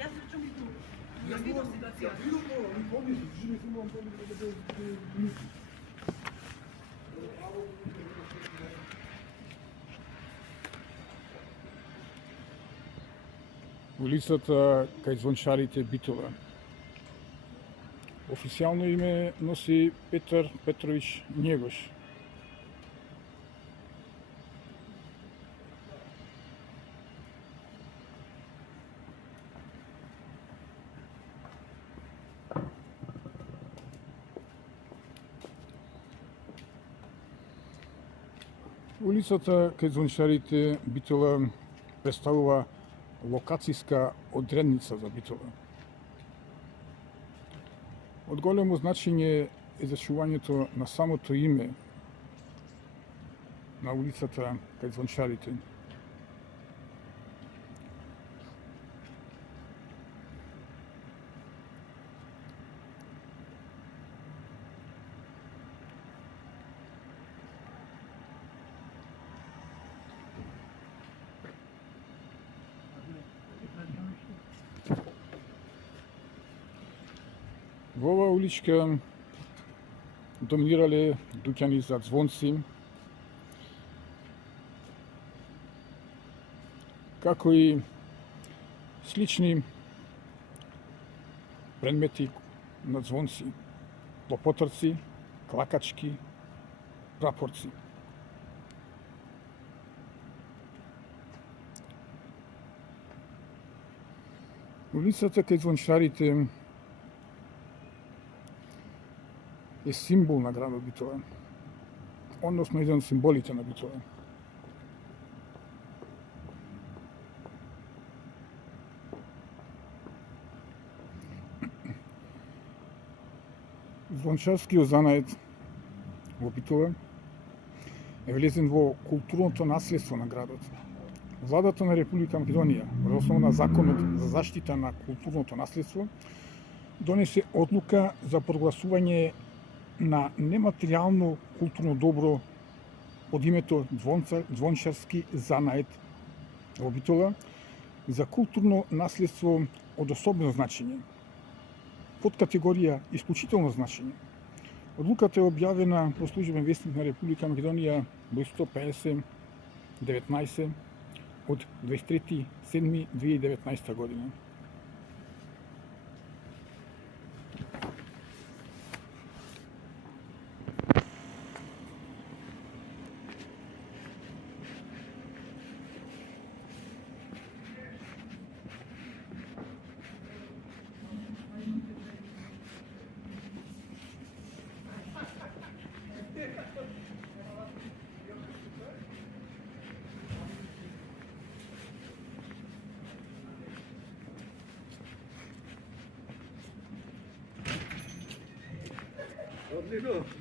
Ja srečam i tu. Ja Vidim znam, situacija. ja vidim to, mi pomniš, živi smo vam pomniš da je Улицата кај звончарите Битола. Официјално име носи Петар Петрович Njegош. Улицата кај звончарите Битола представува локацијска одредница за Битола. Од големо значење е зачувањето на самото име на улицата кај звончарите. Во оваа уличка доминирале дуќани за звонци, како и слични предмети на звонци, лопотарци, клакачки, прапорци. Улицата кај звончарите е символ на градот Битола, односно еден од символите на Битола. Звончарскиот занает во Битола е влезен во културното наследство на градот. Владата на Република Македонија, во основа на законот за заштита на културното наследство, донесе одлука за прогласување на нематеријално културно добро под името звончарски занает во Битола за културно наследство од особено значење, под категорија исклучително значење. Одлуката е објавена во службен вестник на Република Македонија број 150/19 од 23.7.2019 година. Одлично.